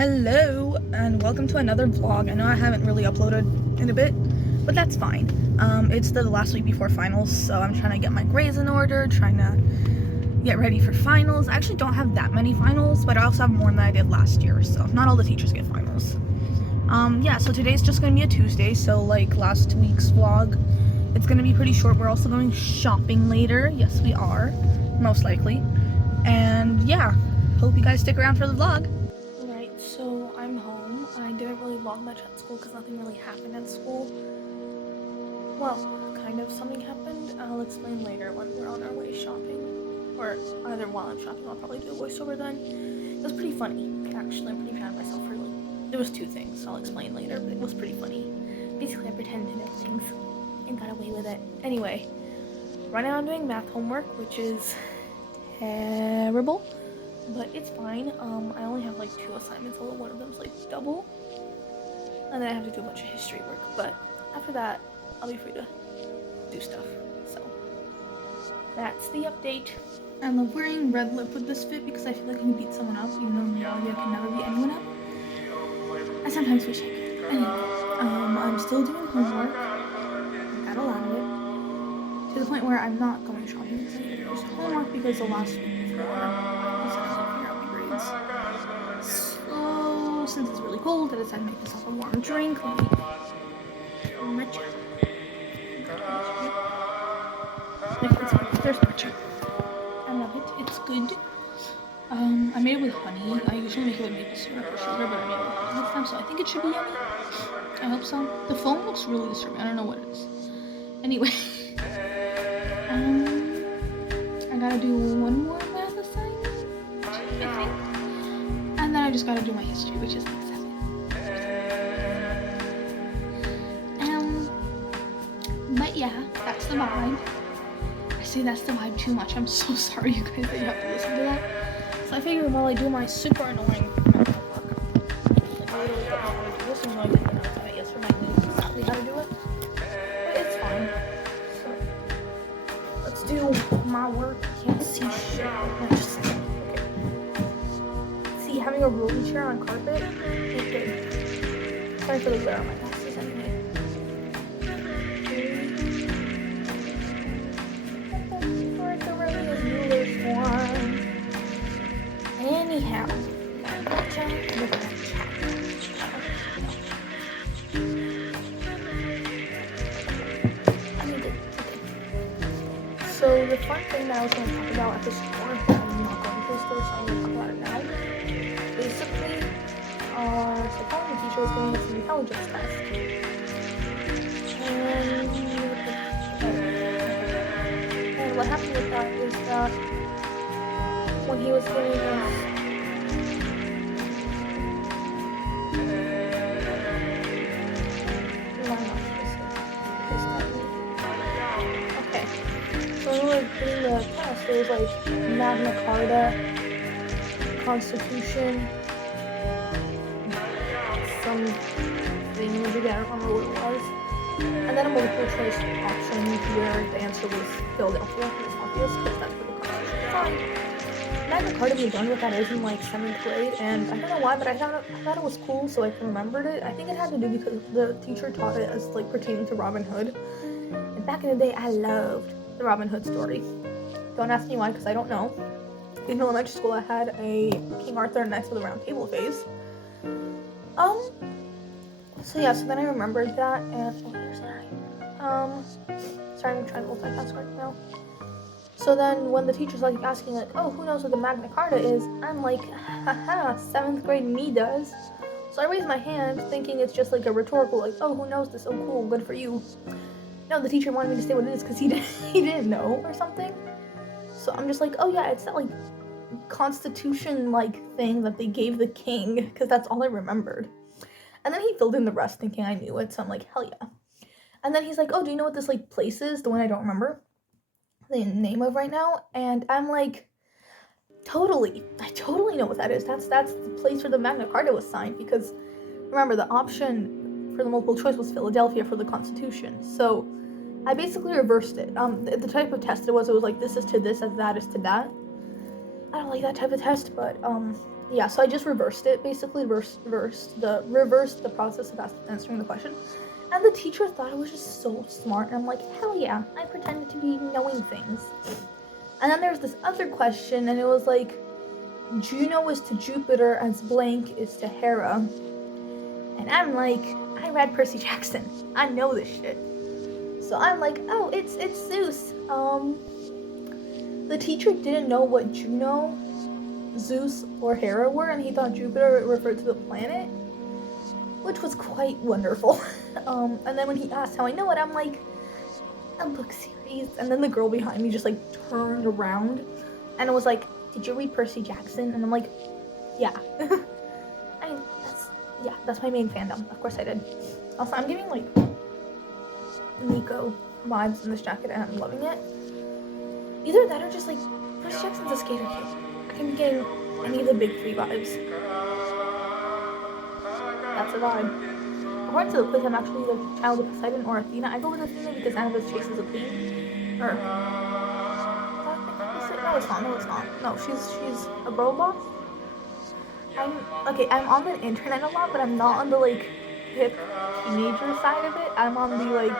Hello and welcome to another vlog. I know I haven't really uploaded in a bit, but that's fine. It's the last week before finals, so I'm trying to get my grades in order, trying to get ready for finals. I actually don't have that many finals, but I also have more than I did last year, so not all the teachers get finals. Yeah, so today's just going to be a Tuesday, so like last week's vlog, it's going to be pretty short. We're also going shopping later. Yes, we are, most likely. And yeah, hope you guys stick around for the vlog. Alright, so I'm home. I didn't really vlog much at school because nothing really happened at school. Well, kind of something happened. I'll explain later when we're on our way shopping. Or either while I'm shopping, I'll probably do a voiceover then. It was pretty funny, actually. I'm pretty proud of myself for there was two things I'll explain later, but it was pretty funny. Basically, I pretended to know things and got away with it. Anyway, right now I'm doing math homework, which is terrible. But it's fine. I only have like 2 assignments, although one of them's like double. And then I have to do a bunch of history work. But after that, I'll be free to do stuff. So that's the update. I love wearing red lip with this fit because I feel like I can beat someone up, even though in reality I can never beat anyone up. I sometimes wish I could. Anyway, I'm still doing homework. I got a lot of it. To the point where I'm not going shopping because I need to do some homework because the last week before so, since it's really cold, I decided to make myself a warm drink. Matcha. There's matcha. I love it. It's good. I made it with honey. I usually make it with maple syrup or sugar, but I made it with honey this time, so I think it should be yummy. I hope so. The phone looks really disturbing. I don't know what it is. Anyway, I gotta do one more math assignment, I think. And then I just gotta do my history, which is like 7. But yeah, that's the vibe. I say that's the vibe too much. I'm so sorry, you guys, that you have to listen to that. So I figured while I do my super annoying math homework, like I literally don't know how to do this, even though I did the notes on it yesterday, I knew exactly how to do it. But it's fine. So let's do my work. I can't see shit. See, having a rolling chair on carpet ain't good. Sorry for the glare on my glasses anyway. What the really is Euler's form. Anyhow. So the fun thing that I was going to talk about at the store, I'm not going to the store, so I'm going to talk about it now. Basically, our psychology teacher was giving us an intelligence test. And what happened with that is that when he was giving us okay. So when we were doing the test, it was like Magna Carta, Constitution, some thing I don't remember what it was, and then a multiple choice option where the answer was Philadelphia. It was obvious because that's what the Constitution defined. Magna Carta, we learned what that is in like 7th grade, and I don't know why, but I thought it was cool, so I remembered it. I think it had to do because the teacher taught it as like pertaining to Robin Hood, and back in the day, I loved the Robin Hood story. Don't ask me why, because I don't know. In elementary school, I had a King Arthur and Knights of the Round Table phase. So yeah, so then I remembered that, and sorry, I'm trying to multitask right now. So then when the teacher's like asking like, oh, who knows what the Magna Carta is? I'm like, haha, 7th grade me does. So I raise my hand thinking it's just like a rhetorical, like, oh, who knows this? Oh, cool, good for you. No, the teacher wanted me to say what it is because he didn't know or something. So I'm just like, oh yeah, it's that like Constitution like thing that they gave the king, because that's all I remembered. And then he filled in the rest thinking I knew it, so I'm like, hell yeah. And then he's like, oh, do you know what this like place is? The one I don't remember the name of right now. And I'm like, totally, I totally know what that is. That's the place where the Magna Carta was signed, because remember the option for the multiple choice was Philadelphia for the Constitution. So I basically reversed it. The type of test it was like this is to this as that is to that. I don't like that type of test, but yeah, so I just reversed it, basically reversed the process of answering the question. And the teacher thought I was just so smart, and I'm like, hell yeah, I pretended to be knowing things. And then there's this other question, and it was like, Juno is to Jupiter as blank is to Hera. And I'm like, I read Percy Jackson. I know this shit. So I'm like, oh, it's Zeus. The teacher didn't know what Juno, Zeus, or Hera were, and he thought Jupiter referred to the planet, which was quite wonderful. And then when he asked how I know it, I'm like, a book series. And then the girl behind me just like turned around and it was like, did you read Percy Jackson? And I'm like, yeah. That's my main fandom. Of course I did. Also, I'm giving like Nico vibes in this jacket and I'm loving it. Either that or just like Percy Jackson's a skater kid. I can be getting any of the big three vibes. That's a vibe. According to the quiz, I'm actually the child of Poseidon or Athena. I go with Athena because Annabeth chases a queen. Or no, it's not. No, she's a girl boss. I'm on the internet a lot, but I'm not on the like hip teenager side of it. I'm on the like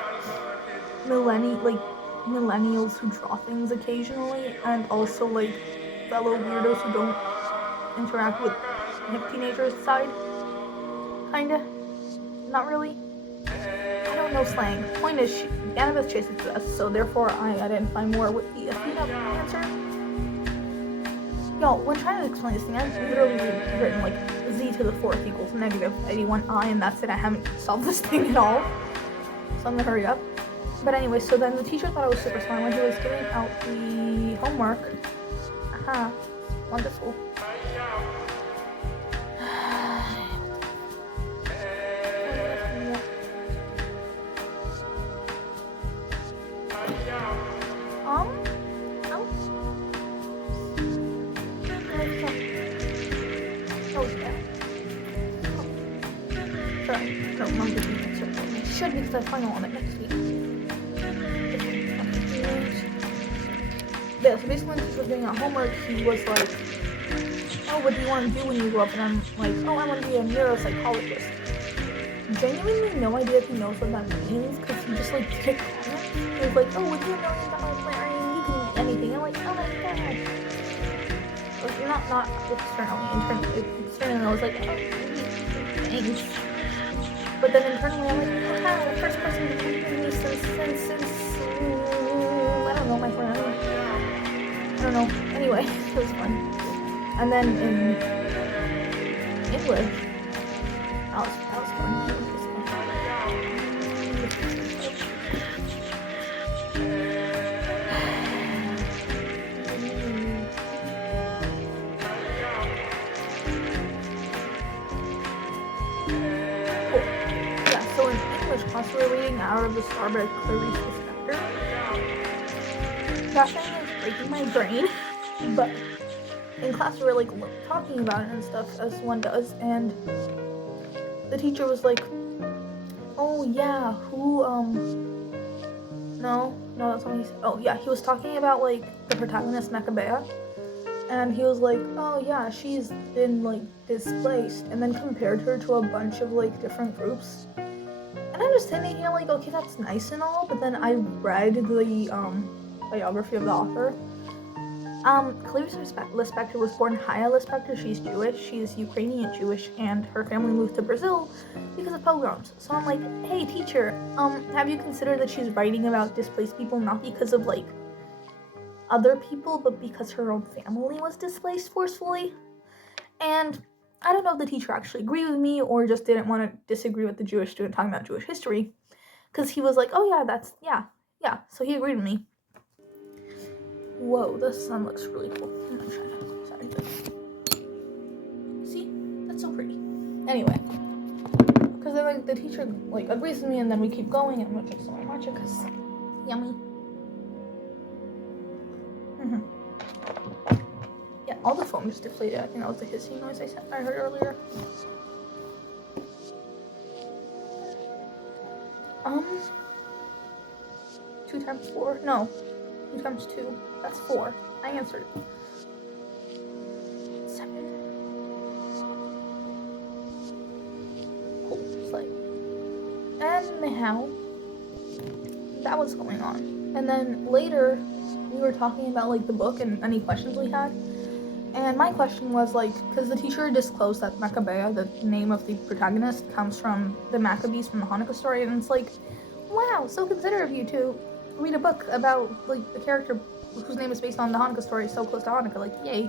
millennials who draw things occasionally, and also like fellow weirdos who don't interact with hip teenagers side. Kinda. Not really. I don't know slang. Point is, Annabeth chases us, so therefore I identify more with the Athena answer. Yo, when trying to explain this thing, I've literally written like z to the 4th equals negative 81i, and that's it. I haven't solved this thing at all, so I'm gonna hurry up. But anyway, so then the teacher thought I was super smart when he was giving out the homework. Aha, wonderful. Should because I final on it next week. Yeah, so basically when he was doing our homework, he was like, oh, what do you want to do when you grow up? And I'm like, oh, I want to be a neuropsychologist. Genuinely no idea if he knows what that means, because he just like did it. He was like, oh, with $1 million plan, you can do anything. I'm like, oh my god. Like, not externally, I was like, oh, thanks. But then internally, I'm like, haha, the first person to come to me since I don't know, my friend. I don't know. Anyway, it was fun. And then in English, that was fun. Class we were reading Hour of the Star by Clarice Lispector. That thing is breaking my brain, but in class we were like talking about it and stuff as one does, and the teacher was like, oh yeah, who no, that's not what he said. Oh yeah, he was talking about like the protagonist Macabea, and he was like, oh yeah, she's been like displaced, and then compared her to a bunch of like different groups. And I'm just sitting here like, okay, that's nice and all, but then I read the biography of the author. Clarice Lispector was born Haya Lispector. She's Jewish. She's Ukrainian Jewish, and her family moved to Brazil because of pogroms. So I'm like, hey teacher, have you considered that she's writing about displaced people not because of like other people, but because her own family was displaced forcefully? And I don't know if the teacher actually agreed with me or just didn't want to disagree with the Jewish student talking about Jewish history, because he was like, oh yeah, yeah, so he agreed with me. Whoa, the sun looks really cool. I'm gonna try to, sorry. See? That's so pretty. Anyway, because then like the teacher like agrees with me and then we keep going and I'm gonna drink some more matcha because yummy. Yeah, all the foam just deflated. I think that was the hissing noise I heard earlier. 2 times 4? No. 2 times 2. That's 4. I answered. 7. anyhow, that was going on. And then later, we were talking about like the book and any questions we had. And my question was like, because the teacher disclosed that Maccabea, the name of the protagonist, comes from the Maccabees from the Hanukkah story, and it's like, wow, so considerate of you to read a book about like the character whose name is based on the Hanukkah story so close to Hanukkah. Like, yay,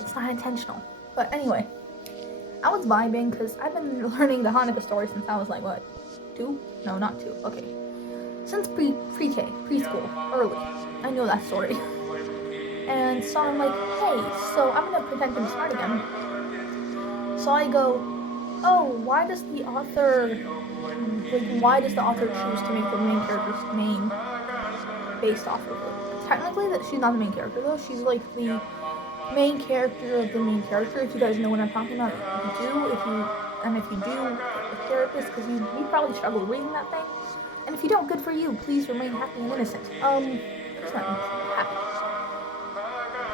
it's not intentional. But anyway, I was vibing because I've been learning the Hanukkah story since I was like, what, 2? No, not 2. Okay, since pre-K, preschool, early. I know that story. And so I'm like, hey, so I'm gonna pretend to be smart again. So I go, oh, why does the author choose to make the main character's name based off of it? Technically, that she's not the main character though. She's like the main character of the main character. If you guys know what I'm talking about, you do. If you do, get a therapist because you probably struggle reading that thing. And if you don't, good for you. Please remain happy and innocent. It's not happy.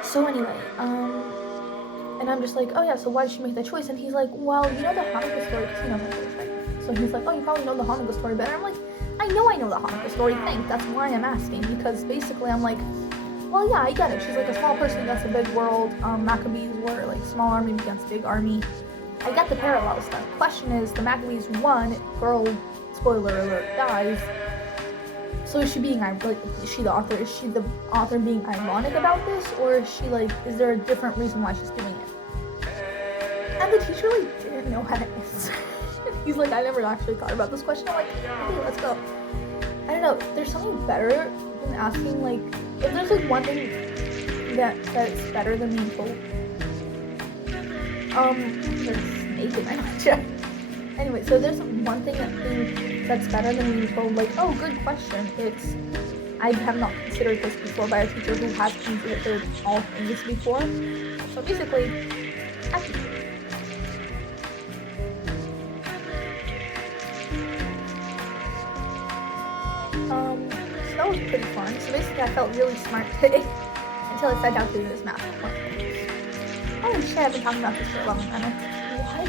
So anyway, and I'm just like, oh yeah, so why did she make that choice? And he's like, well, you know the Hanukkah story, because he knows my story, right? So he's like, oh, you probably know the Hanukkah story better. I'm like, I know the Hanukkah story, thanks. That's why I'm asking, because basically I'm like, well, yeah, I get it. She's like a small person against a big world. Maccabees were like small army against big army. I get the parallels. The question is, the Maccabees won, girl, spoiler alert, dies. So is she being like, is she the author? Is she the author being ironic about this, or is she like, is there a different reason why she's doing it? And the teacher like didn't know how to answer. He's like, I never actually thought about this question. I'm like, okay, let's go. I don't know. There's something better than asking like, if there's like one thing that's better than being told. There's snake in my lecture. Anyway, so there's one thing that's better than being told, like, oh, good question. It's, I have not considered this before by a teacher who has considered all things before. So basically, so that was pretty fun. So basically, I felt really smart today until I sat down to do this math homework. Holy shit, I've been talking about this for 11 minutes. Why?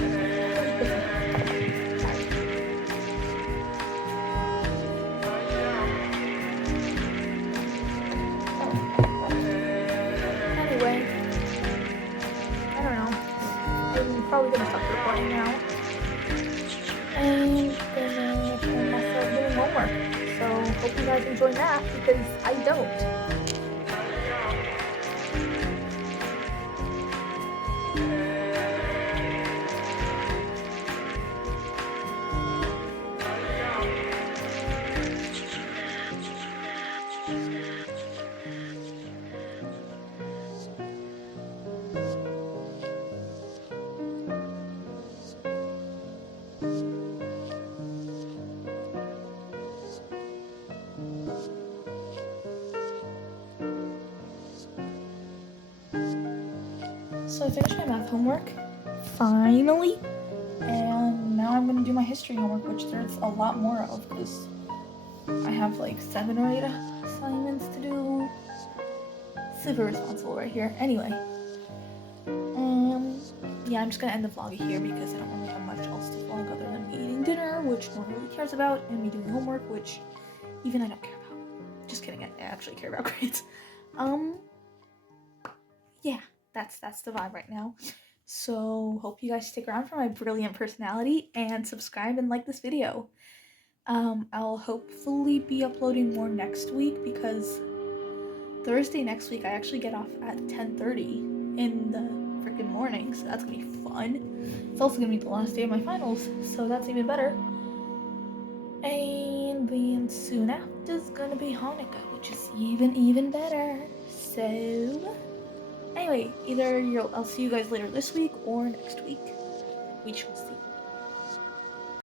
Probably gonna stop recording now and gonna try myself doing homework. So hope you guys enjoy math because I don't. So I finished my math homework, finally, and now I'm going to do my history homework, which there's a lot more of, because I have like 7 or 8 assignments to do. Super responsible right here. Anyway, yeah, I'm just going to end the vlog here, because I don't really have much else to vlog other than me eating dinner, which no one really cares about, and me doing homework, which even I don't care about. Just kidding, I actually care about grades. Yeah. That's the vibe right now. So hope you guys stick around for my brilliant personality and subscribe and like this video. I'll hopefully be uploading more next week, because Thursday next week I actually get off at 10:30 in the freaking morning, so that's gonna be fun. It's also gonna be the last day of my finals, so that's even better. And then soon after is gonna be Hanukkah, which is even better. So anyway, either I'll see you guys later this week or next week. We shall see.